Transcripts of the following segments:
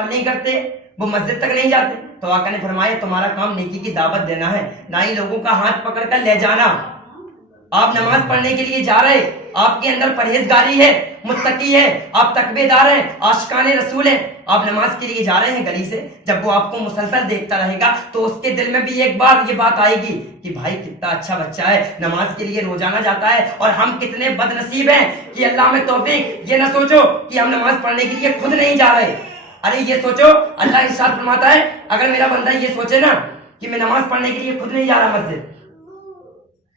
عمل نہیں کرتے، وہ مسجد تک نہیں جاتے، تو آقا نے فرمایا تمہارا کام نیکی کی دعوت دینا ہے، نہ ہی لوگوں کا ہاتھ پکڑ کر لے جانا۔ آپ نماز پڑھنے کے لیے جا رہے، آپ کے اندر پرہیزگاری ہے، متقی ہے، آپ تقوی دار ہیں، عاشقان رسول ہیں، آپ نماز کے لیے جا رہے ہیں گلی سے، جب وہ آپ کو مسلسل دیکھتا رہے گا تو اس کے دل میں بھی ایک بار یہ بات آئے گی کہ بھائی کتنا اچھا بچہ ہے، نماز کے لیے روزانہ جاتا ہے، اور ہم کتنے بد نصیب ہیں کہ اللہ ہمیں توفیق۔ یہ نہ سوچو کہ ہم نماز پڑھنے کے لیے خود نہیں جا رہے، ارے یہ سوچو، اللہ ارشاد فرماتا ہے اگر میرا بندہ یہ سوچے نا کہ میں نماز پڑھنے کے لیے خود نہیں جا رہا مسجد،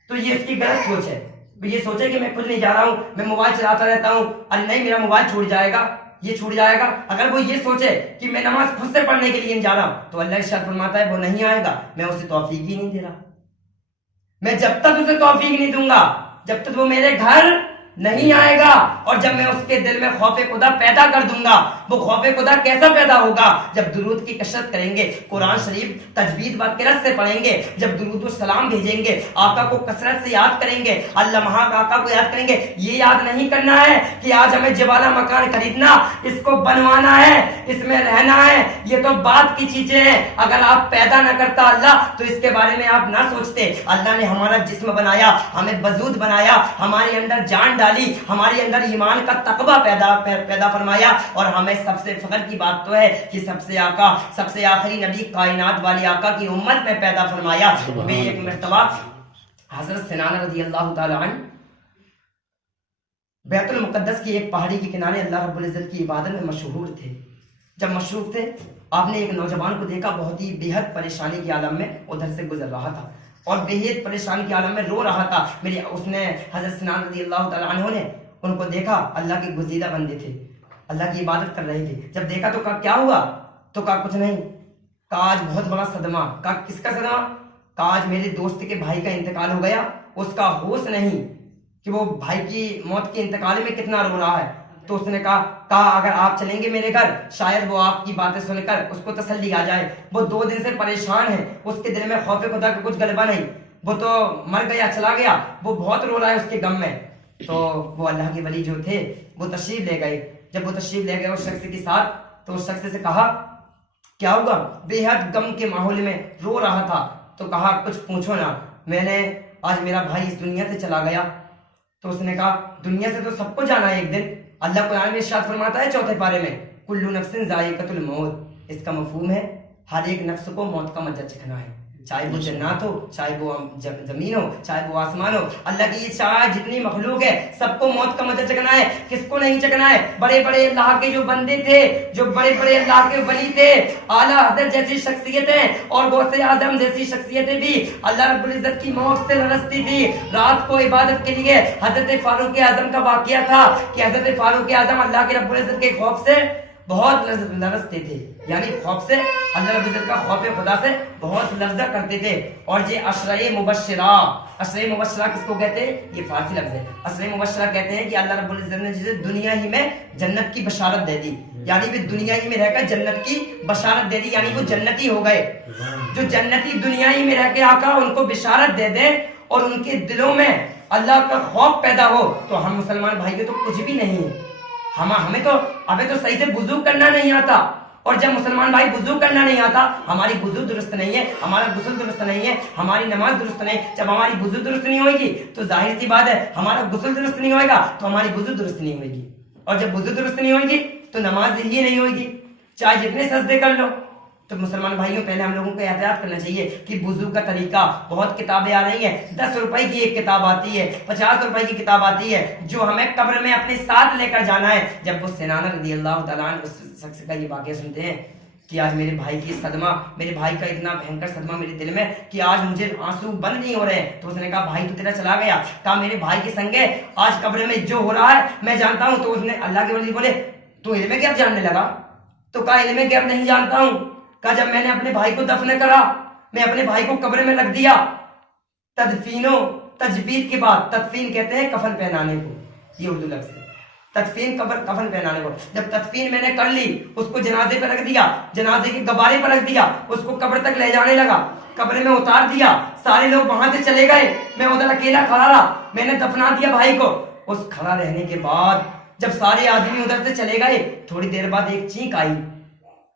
تو یہ اس کی غلط سوچ ہے۔ یہ سوچے کہ میں خود نہیں جا رہا ہوں، میں موبائل چلاتا رہتا ہوں، ارے نہیں میرا موبائل چھوٹ جائے گا، یہ چھوٹ جائے گا۔ اگر وہ یہ سوچے کہ میں نماز خود سے پڑھنے کے لیے نہیں جا رہا، تو اللہ ارشاد فرماتا ہے وہ نہیں آئے گا، میں اسے توفیق ہی نہیں دے رہا۔ میں جب تک اسے توفیق نہیں دوں گا، جب تک وہ میرے گھر نہیں آئے گا، اور جب میں اس کے دل میں خوف خدا پیدا کر دوں گا۔ وہ خوف خدا کیسا پیدا ہوگا؟ جب درود کی کثرت کریں گے، قرآن شریف تجوید و قرأت سے پڑھیں گے، جب درود و سلام بھیجیں گے، آقا کو کثرت سے یاد کریں گے، اللہ آقا کو یاد کریں گے۔ یہ یاد نہیں کرنا ہے کہ آج ہمیں جوالا مکان خریدنا، اس کو بنوانا ہے، اس میں رہنا ہے، یہ تو بات کی چیزیں ہیں۔ اگر آپ پیدا نہ کرتا اللہ تو اس کے بارے میں آپ نہ سوچتے۔ اللہ نے ہمارا جسم بنایا، ہمیں وجود بنایا، ہمارے اندر جان ڈالی، ہمارے اندر ایمان کا تقویٰ پیدا فرمایا، اور ہمیں سب سے فخر کی بات تو ہے کہ سب سے آقا، سب سے آخری نبی، کائنات والے آقا کی امت میں پیدا فرمایا۔ وہ ایک مرتبہ حضرت سنان رضی اللہ تعالی عنہ بیت المقدس کی ایک پہاڑی کے کنارے اللہ رب العزت کی عبادت میں مشہور تھے۔ جب مشروف تھے، آپ نے ایک نوجوان کو دیکھا، بہت ہی بے حد پریشانی کے عالم میں ادھر سے گزر رہا تھا، اور بے حد پریشانی کے عالم میں رو رہا تھا۔ اس نے حضرت سنان رضی اللہ تعالی عنہ نے ان کو دیکھا، اللہ کے گزیدہ بندے تھے، اللہ کی عبادت کر رہے تھے۔ جب دیکھا تو کہا کیا ہوا؟ تو کہا کچھ نہیں۔ کہا آج بہت بڑا صدمہ۔ کہا کس کا صدمہ؟ کہا آج میرے دوست کے بھائی کا انتقال ہو گیا، اس کا ہوش نہیں کہ وہ بھائی کی موت کے انتقال میں کتنا رو رہا ہے۔ تو اس نے کہا اگر آپ چلیں گے میرے گھر، شاید وہ آپ کی باتیں سن کر اس کو تسلی آ جائے۔ وہ 2 دن سے پریشان ہے، اس کے دل میں خوف خدا کا کچھ غلبہ نہیں، وہ تو مر گیا، چلا گیا، وہ بہت رو رہا ہے اس کے غم میں۔ تو وہ اللہ کے ولی جو تھے وہ تشریف لے گئے۔ جب وہ تشریف لے گئے اس شخص کے ساتھ، تو اس شخص سے کہا کیا ہوگا؟ بے حد غم کے ماحول میں رو رہا تھا۔ تو کہا کچھ پوچھو نا، میں نے آج میرا بھائی اس دنیا سے چلا گیا۔ تو اس نے کہا دنیا سے تو سب کو جانا ہے ایک دن، اللہ قرآن میں ارشاد فرماتا ہے 4 پارے میں کل نفس ذائقۃ الموت۔ اس کا مفہوم ہے ہر ایک نفس کو موت کا مزہ چکھنا ہے، چاہے وہ جنات ہو، چاہے وہ زمین ہو، چاہے وہ آسمان ہو۔ اللہ کی یہ چاہے جتنی مخلوق ہے سب کو موت کا مزہ چکھنا ہے۔ کس کو نہیں چکھنا ہے؟ بڑے بڑے اللہ کے جو بندے تھے، جو بڑے بڑے اللہ کے ولی تھے، اعلیٰ حضرت جیسی شخصیتیں اور غوث اعظم جیسی شخصیتیں بھی اللہ رب العزت کی موت سے لرزتی تھی۔ رات کو عبادت کے لیے حضرت فاروق اعظم کا واقعہ تھا کہ حضرت فاروق اعظم اللہ کے رب العزت کے خوف سے بہت لرزتے تھے، یعنی خوف سے، اللہ رب العزت کا خوف خدا سے بہت لرزہ کرتے تھے۔ اور یہ عشرۂ مبشرہ، عشرۂ مبشرہ کس کو کہتے ہیں؟ یہ فارسی لفظ ہے۔ عشرۂ مبشرہ کہتے ہیں کہ اللہ رب العزت نے جسے دنیا ہی میں جنت کی بشارت دے دی، یعنی وہ دنیا ہی میں رہ کر جنت کی بشارت دے دی، یعنی وہ جنتی ہو گئے۔ جو جنتی دنیا ہی میں رہ کے آقا ان کو بشارت دے دے اور ان کے دلوں میں اللہ کا خوف پیدا ہو، تو ہم مسلمان بھائی کے تو کچھ بھی نہیں ہے۔ ہمیں تو ابھی تو صحیح سے وضو کرنا نہیں آتا، اور جب مسلمان بھائی وضو کرنا نہیں آتا، ہماری وضو درست نہیں ہے، ہمارا غسل درست نہیں ہے، ہماری نماز درست نہیں۔ جب ہماری وضو درست نہیں ہوئے گی تو ظاہر سی بات ہے ہمارا غسل درست نہیں ہوئے گا تو ہماری وضو درست نہیں ہوئے گی، اور جب وضو درست نہیں ہوئے گی تو نماز ہی نہیں ہوئے گی، چاہے جتنے سجدے کر لو۔ تو مسلمان بھائیوں پہلے ہم لوگوں کو احتیاط کرنا چاہیے کہ وضو کا طریقہ، بہت کتابیں آ رہی ہیں، 10 روپے کی ایک کتاب آتی ہے، 50 روپے کی کتاب آتی ہے، جو ہمیں قبر میں اپنے ساتھ لے کر جانا ہے۔ جب وہ سنان رضی اللہ تعالیٰ عنہ اس شخص کا یہ واقعہ سنتے ہیں کہ آج میرے بھائی کی صدمہ، میرے بھائی کا اتنا بھینکر صدمہ میرے دل میں کہ آج مجھے آنسو بند نہیں ہو رہے ہیں، تو اس نے کہا بھائی تو تیرا چلا گیا، کہا میرے بھائی کے سنگے آج قبر میں جو ہو رہا ہے میں جانتا ہوں۔ تو اس نے اللہ کے ولی بولے تو علم غیب جاننے لگا؟ تو کہا علم غیب نہیں جانتا ہوں۔ کہا جب میں نے اپنے بھائی کو دفن کرا، میں اپنے بھائی کو قبر میں رکھ دیا، تدفین و تجبید کے بعد، تدفین کہتے ہیں کفن پہنانے کو، یہ اردو لفظ ہے، تدفین کفن پہنانے کو، جب تدفین میں نے کر لی، اس کو جنازے پہ رکھ دیا، جنازے کے گبارے پر رکھ دیا، اس کو قبر تک لے جانے لگا، قبر میں اتار دیا، سارے لوگ وہاں سے چلے گئے، میں ادھر اکیلا کھڑا رہا، میں نے دفنا دیا بھائی کو۔ اس کھڑا رہنے کے بعد جب سارے آدمی ادھر سے چلے گئے، تھوڑی دیر بعد ایک چینک آئی،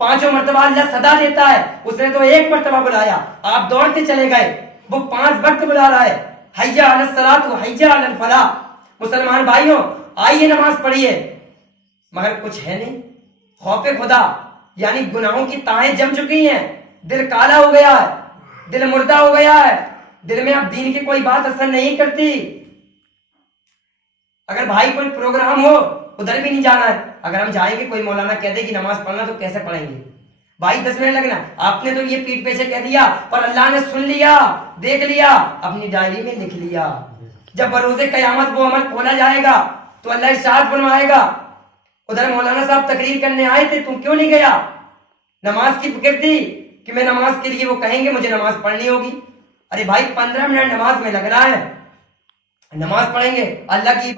5 مرتبہ اللہ سدا دیتا ہے, اس نے تو 1 مرتبہ بلایا, آپ دوڑتے چلے گئے, وہ 5 وقت بلا رہا ہے, حی علی الصلاۃ و حی علی الفلاح. مسلمان بھائیوں آئیے نماز پڑھیے, مگر کچھ ہے نہیں. خوف خدا یعنی گناہوں کی تاہیں جم چکی ہیں, دل کالا ہو گیا ہے, دل مردہ ہو گیا ہے, دل میں اب دین کی کوئی بات اثر نہیں کرتی. اگر بھائی کوئی پروگرام ہو ادھر بھی نہیں جانا ہے, اگر ہم جائیں گے کوئی مولانا کہہ دے کہ نماز پڑھنا تو کیسے پڑھیں گے بھائی؟ 10 منٹ لگنا. آپ نے تو یہ پیٹ پیچھے کہہ دیا, پر اللہ نے سن لیا, دیکھ لیا, اپنی ڈائری میں لکھ لیا. جب بروز قیامت وہ عمل کھولا جائے گا تو اللہ ارشاد فرمائے گا, ادھر مولانا صاحب تقریر کرنے آئے تھے, تم کیوں نہیں گیا؟ نماز کی فکر تھی کہ میں نماز کے لیے, وہ کہیں گے مجھے نماز پڑھنی ہوگی. ارے بھائی 15 منٹ نماز میں لگنا ہے, نماز پڑھیں گے, اللہ کی